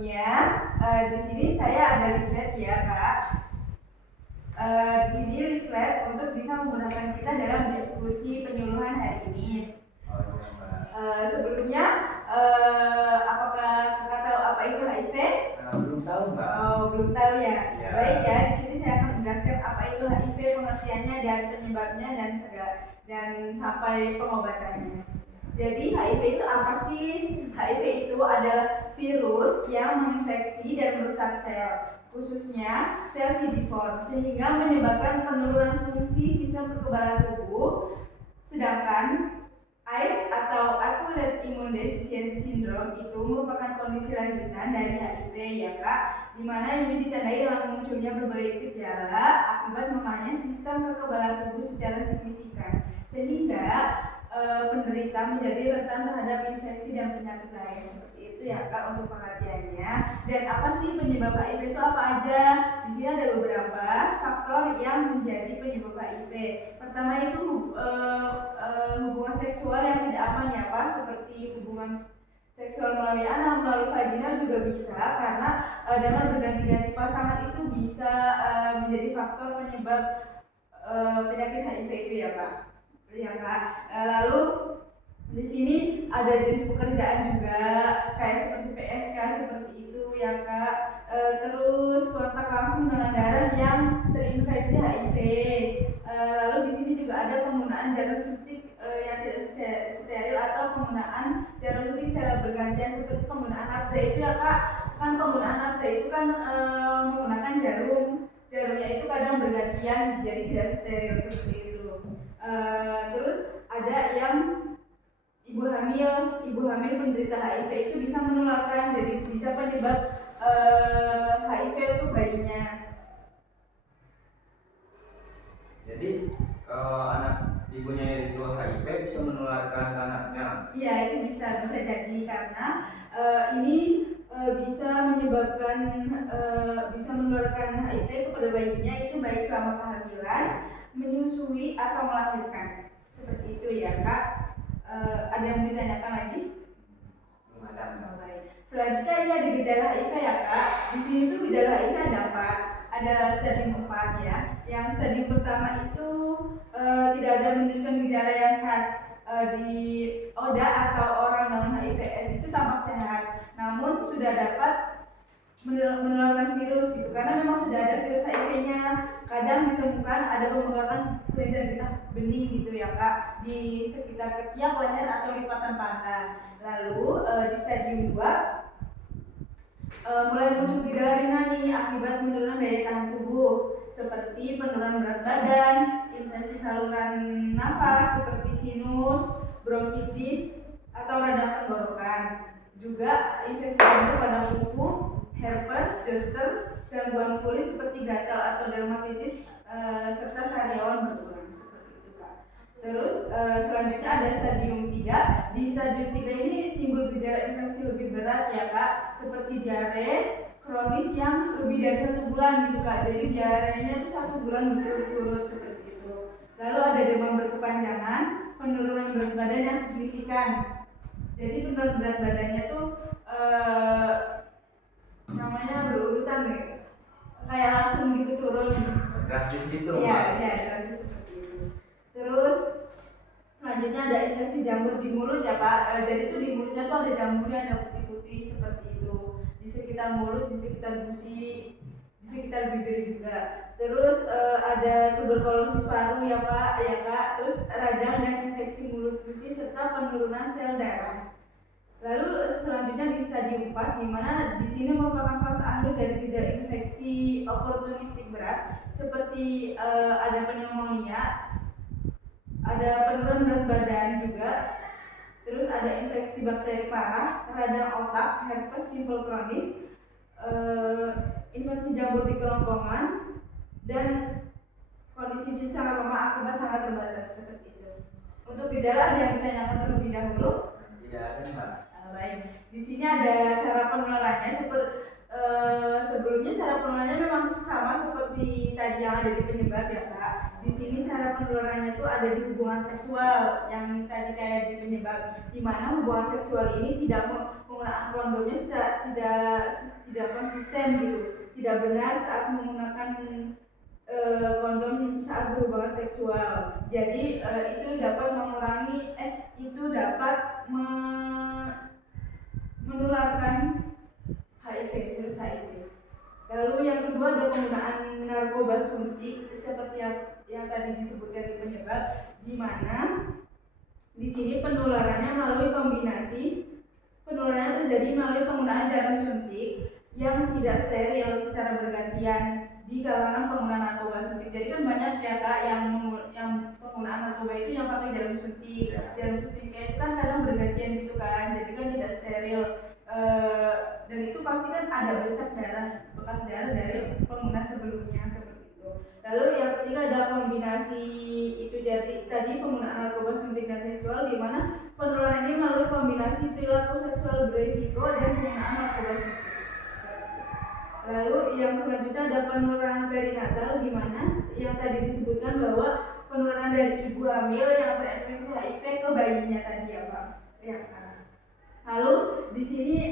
sebelumnya di sini saya ada leaflet ya Kak. Di sini leaflet untuk bisa menggunakan kita dalam diskusi penyuluhan hari ini. Sebelumnya apakah Kakak tahu apa itu HIV? Belum tahu Mbak. Oh, belum tahu ya. Ya. Baik ya, di sini saya akan menjelaskan apa itu HIV, pengertiannya dan penyebabnya dan sampai pengobatannya. Jadi HIV itu apa sih? HIV itu adalah virus yang menginfeksi dan merusak sel, khususnya sel CD4, sehingga menyebabkan penurunan fungsi sistem kekebalan tubuh. Sedangkan AIDS atau Acute Immune Deficiency Syndrome itu merupakan kondisi lanjutan dari HIV ya Kak, di mana ini ditandai dengan munculnya berbagai gejala akibat melemahnya sistem kekebalan tubuh secara signifikan, sehingga penderita menjadi rentan terhadap infeksi dan penyakit lain. Seperti itu ya Kak untuk pengertiannya. Dan apa sih penyebab HIV itu apa aja? Di sini ada beberapa faktor yang menjadi penyebab HIV. Pertama itu hubungan seksual yang tidak aman ya Pak, seperti hubungan seksual melalui anal, melalui vaginal juga bisa, karena dengan berganti-ganti pasangan itu bisa menjadi faktor penyebab penyakit HIV itu ya Pak. Ya Kak. Lalu di sini ada jenis pekerjaan juga kayak seperti PSK seperti itu ya Kak. Terus kontak langsung dengan darah yang terinfeksi HIV. Lalu di sini juga ada penggunaan jarum suntik yang tidak steril atau penggunaan jarum suntik secara bergantian seperti penggunaan nafsa itu ya Kak. Kan penggunaan nafsa itu kan menggunakan jarumnya itu kadang bergantian jadi tidak steril seperti itu. Terus ada yang ibu hamil penderita HIV itu bisa menularkan, jadi bisa penyebab HIV untuk bayinya. Jadi kalau anak ibunya itu HIV bisa menularkan ke anaknya? Iya, itu bisa jadi karena ini bisa menyebabkan bisa menularkan HIV kepada bayinya itu baik selama kehamilan, menyusui atau melahirkan. Seperti itu ya Kak. Ada yang ditanyakan lagi? Belum ada. Baik. Selanjutnya ini ada gejala HIV ya Kak. Di sini tuh gejala HIV ada 4. Ada stadium 4 ya. Yang stadium pertama itu tidak ada menunjukkan gejala yang khas. Di ODA atau orang dengan HIV/AIDS itu tampak sehat, namun sudah dapat menularkan virus gitu, karena memang sudah ada virus HIV-nya. Kadang ditemukan ada pembengkakan kelenjar getah bening gitu ya Kak, di sekitar ketiak, leher atau lipatan pangkal. Lalu di stadium 2 mulai muncul gejala ringan nih akibat penurunan daya tahan tubuh, seperti penurunan berat badan, infeksi saluran nafas seperti sinus, bronkitis, atau radang tenggorokan. Juga infeksi jamur pada kuku, herpes, zoster, gangguan kulit seperti gatal atau dermatitis, serta sariawan berkurang. Seperti itu Kak. Terus selanjutnya ada stadium 3. Di stadium 3 ini timbul gejala infeksi lebih berat ya Kak, seperti diare kronis yang lebih dari 1 bulan gitu Kak. Jadi diarenya itu 1 bulan berturut-turut seperti itu. Lalu ada demam berkepanjangan, penurunan berat badan yang signifikan. Jadi penurunan berat badannya tuh namanya berurutan nih, kayak langsung gitu turun. Drastis gitu Iya, Mbak? iya drastis seperti itu. Terus selanjutnya ada infeksi jamur di mulut ya Pak. Jadi itu di mulutnya tuh ada jamurnya, ada putih-putih seperti itu. Di sekitar mulut, di sekitar gusi, di sekitar bibir juga. Terus ada tuberkulosis paru ya Pak, ya Kak. Terus radang dan infeksi mulut gusi serta penurunan sel darah. Lalu selanjutnya di stadium 4, di mana di sini merupakan fase akhir dari gejala infeksi oportunistik berat seperti ada pneumonia, ada penurunan berat badan juga, terus ada infeksi bakteri parah, radang otak, herpes simpel kronis, infeksi jamur di kerongkongan, dan kondisi fisik sangat lemah akibat sangat terbatas seperti itu. Untuk gejala ada yang ditanyakan terlebih dahulu? Tidak ada Mbak. Baik, di sini ada cara penularannya. Sebelumnya cara penularannya memang sama seperti tadi yang ada di penyebab ya Kak. Di sini cara penularannya itu ada di hubungan seksual yang tadi kayak di penyebab, di mana hubungan seksual ini tidak menggunakan kondomnya tidak tidak benar saat menggunakan kondom saat berhubungan seksual. Jadi itu dapat mengurangi itu dapat menularkan HIV, virus HIV. Lalu yang kedua ada penggunaan narkoba suntik seperti yang tadi disebutkan di penyebab, di mana di sini penularannya melalui kombinasi. Penularannya terjadi melalui penggunaan jarum suntik yang tidak steril secara bergantian di kalangan pengguna narkoba suntik. Jadi kan banyak ya Kak yang penggunaan narkoba itu yang pakai jarum suntik. Jarum suntiknya itu kan kadang bergantian gitu kan, jadi kan tidak steril. Dan itu pasti kan ada bercak darah, bekas darah dari pengguna sebelumnya seperti itu. Lalu yang ketiga ada kombinasi itu, jadi tadi penggunaan narkoba suntik dan seksual, di mana penularan ini melalui kombinasi perilaku seksual berisiko dan penggunaan narkoba suntik. Lalu yang selanjutnya ada penularan perinatal, di mana yang tadi disebutkan bahwa penularan dari ibu hamil yang terinfeksi HIV ke bayinya tadi ya Pak. Ya. Lalu di sini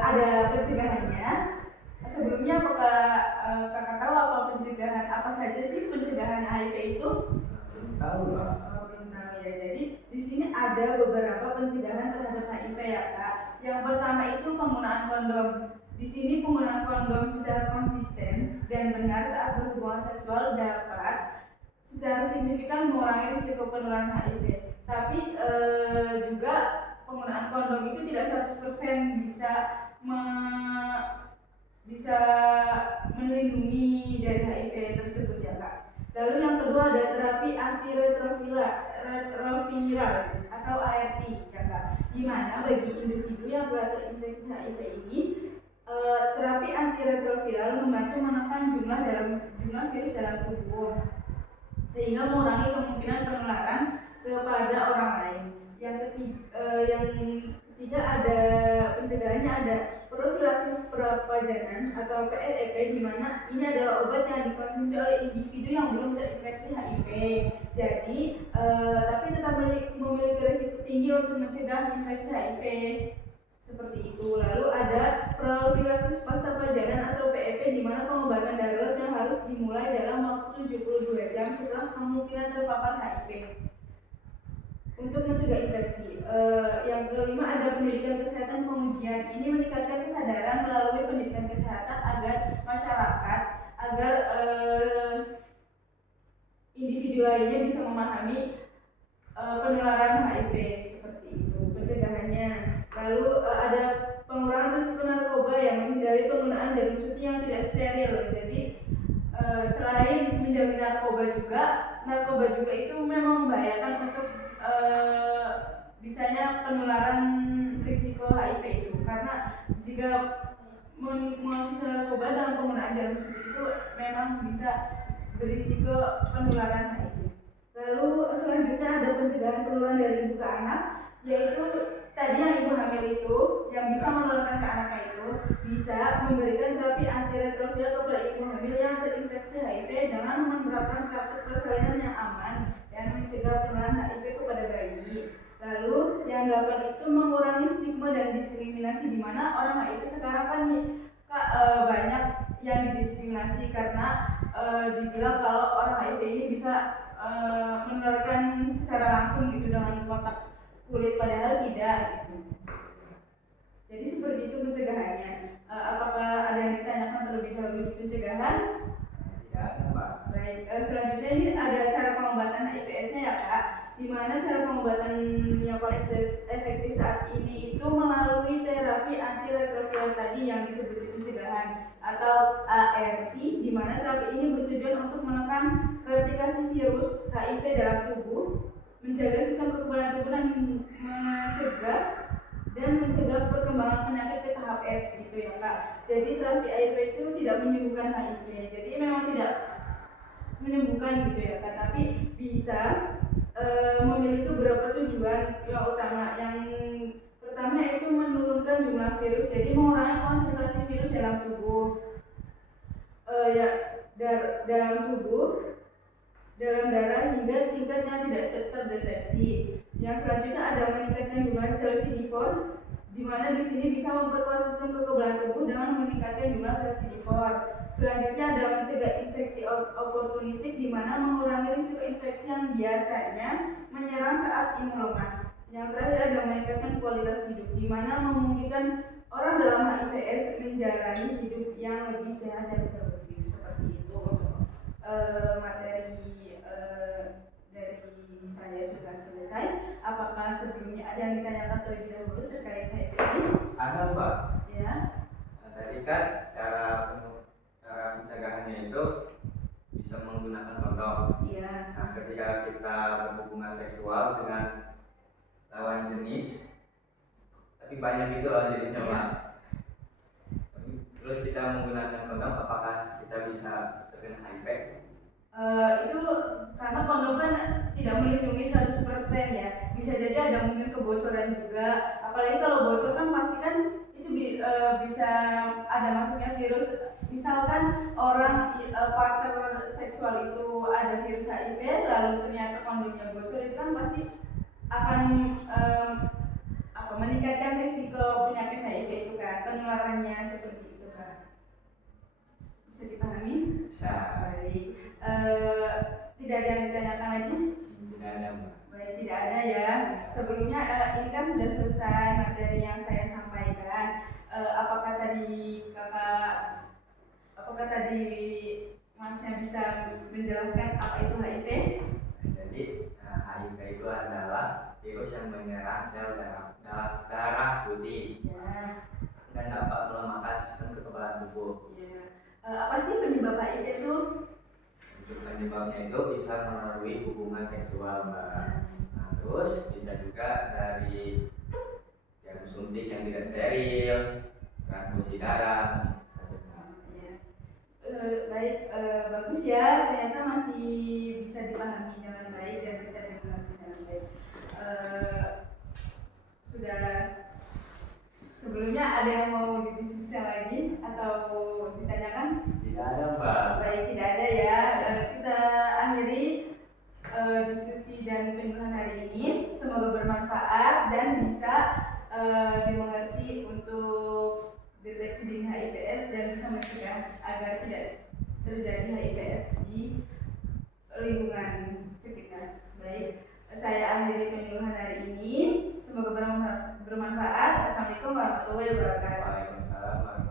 ada pencegahannya. Sebelumnya kakak tahu apa pencegahan, apa saja sih pencegahan HIV itu? Belum tahu Pak. Belum tahu ya. Jadi di sini ada beberapa pencegahan terhadap HIV ya Kak. Yang pertama itu penggunaan kondom. Di sini penggunaan kondom secara konsisten dan benar saat berhubungan seksual dapat secara signifikan mengurangi risiko penularan HIV. Tapi juga penggunaan kondom itu tidak 100% bisa melindungi dari HIV tersebut ya Kak. Lalu yang kedua ada terapi antiretroviral atau ART ya Kak. Di mana bagi individu yang telah terinfeksi HIV ini, terapi antiretroviral membantu menekan jumlah virus dalam tubuh sehingga mengurangi kemungkinan penularan kepada orang lain. Yang ketiga ada pencegahannya, ada profilaksis prapajanan atau PrEP, di mana ini adalah obat yang dikonsumsi oleh individu yang belum terinfeksi HIV. Jadi tapi tetap memiliki risiko tinggi untuk mencegah infeksi HIV. Seperti itu. Lalu ada profilaksis prapajanan atau PrEP, di mana pengobatan darurat yang harus dimulai dalam waktu 72 jam setelah kemungkinan terpapar HIV untuk mencegah infeksi. Yang kelima ada pendidikan kesehatan pengujian. Ini meningkatkan kesadaran melalui pendidikan kesehatan agar masyarakat, agar individu lainnya bisa memahami penularan HIV seperti itu pencegahannya. Lalu ada pengurangan risiko narkoba yang menghindari penggunaan jarum suntik yang tidak steril. Jadi selain menjauhi narkoba juga itu memang membahayakan untuk bisanya penularan risiko HIV itu, karena jika mengonsumsi narkoba dan penggunaan jarum suntik itu memang bisa berisiko penularan HIV. Lalu selanjutnya ada pencegahan penularan dari ibu ke anak, yaitu tadi yang ibu hamil itu yang bisa menularkan ke anaknya itu bisa memberikan terapi antiretroviral kepada ibu hamil yang terinfeksi HIV dengan menerapkan praktik persalinan yang aman dan mencegah penularan HIV kepada bayi. Lalu yang 8 itu mengurangi stigma dan diskriminasi, di mana orang HIV sekarang kan banyak yang didiskriminasi karena dibilang kalau orang HIV ini bisa menularkan secara langsung gitu dengan kontak kulit, padahal tidak gitu. Jadi seperti itu pencegahannya. Apakah ada yang ditanyakan terlebih dahulu di pencegahan? Tidak ada Pak. Baik, selanjutnya ini ada cara pengobatan HIV/AIDS-nya ya Kak. Di mana cara pengobatan yang paling efektif saat ini itu melalui terapi antiretroviral tadi yang disebut di pencegahan atau ARV, di mana terapi ini bertujuan untuk menekan replikasi virus HIV dalam tubuh, menjaga sistem kekebalan tubuh dan mencegah perkembangan penyakit ke tahap AIDS gitu ya Kak. Jadi terapi ARV itu tidak menyembuhkan HIV. Jadi memang tidak menyembuhkan gitu ya Kak, tapi bisa memiliki beberapa tujuan yang utama. Yang pertama yaitu menurunkan jumlah virus, jadi mengurangi konsentrasi virus dalam tubuh, dalam tubuh, dalam darah hingga tingkatnya tidak terdeteksi. Yang selanjutnya ada meningkatkan jumlah sel CD4, di mana di sini bisa memperkuat sistem kekebalan tubuh dengan meningkatkan jumlah sel CD4. Selanjutnya adalah mencegah infeksi oportunistik, di mana mengurangi risiko infeksi yang biasanya menyerang saat imun lemah. Yang terakhir adalah meningkatkan kualitas hidup, di mana memungkinkan orang dalam HIV/AIDS menjalani hidup yang lebih sehat dan produktif. Seperti itu untuk materi dari saya sudah selesai. Apakah sebelumnya ada yang ditanyakan terlebih dahulu terkait HIV ini? Ada Mbak. Ya. Nah, tadi kan cara pencegahannya itu bisa menggunakan kondom. Iya. Nah, ketika kita berhubungan seksual dengan lawan jenis, tapi banyak gitu lawan jenisnya Mbak. Terus kita menggunakan kondom, apakah kita bisa terkena HIV? Itu karena kondom kan tidak melindungi 100% ya, bisa jadi ada mungkin kebocoran juga, apalagi kalau bocor kan pasti kan itu bisa ada masuknya virus. Misalkan orang partner seksual itu ada virus HIV lalu ternyata kondomnya bocor, itu kan pasti akan meningkatkan risiko penyakit HIV itu kan, penularannya seperti itu kan. Bisa dipahami? Bisa. Baik. Tidak ada yang ditanyakan lagi? Tidak ada Mbak. Baik, tidak ada ya. Sebelumnya ini kan sudah selesai materi yang saya sampaikan. Apakah tadi Masnya bisa menjelaskan apa itu HIV? Jadi HIV itu adalah virus yang menyerang sel darah putih Ya. dan dapat melemahkan sistem kekebalan tubuh. Ya. Apa sih penyebab HIV itu? Untuk penyebabnya itu bisa melalui hubungan seksual Mbak. Nah, terus bisa juga dari jarum suntik yang tidak steril, transfusi darah. Baik, bagus ya, ternyata masih bisa dipahami dengan baik dan bisa dimengerti dengan baik. Sudah sebelumnya ada yang mau didiskusikan lagi atau ditanyakan? Tidak ada Mbak. Baik, tidak ada ya. Kita akhiri diskusi dan penyuluhan hari ini. Semoga bermanfaat dan bisa dimengerti untuk deteksi dini HIV/AIDS dan bisa mencegah agar tidak terjadi HIV/AIDS di lingkungan sekitar. Baik, saya akhiri penyuluhan hari ini. Semoga bermanfaat. Assalamualaikum warahmatullahi wabarakatuh. Waalaikumsalam.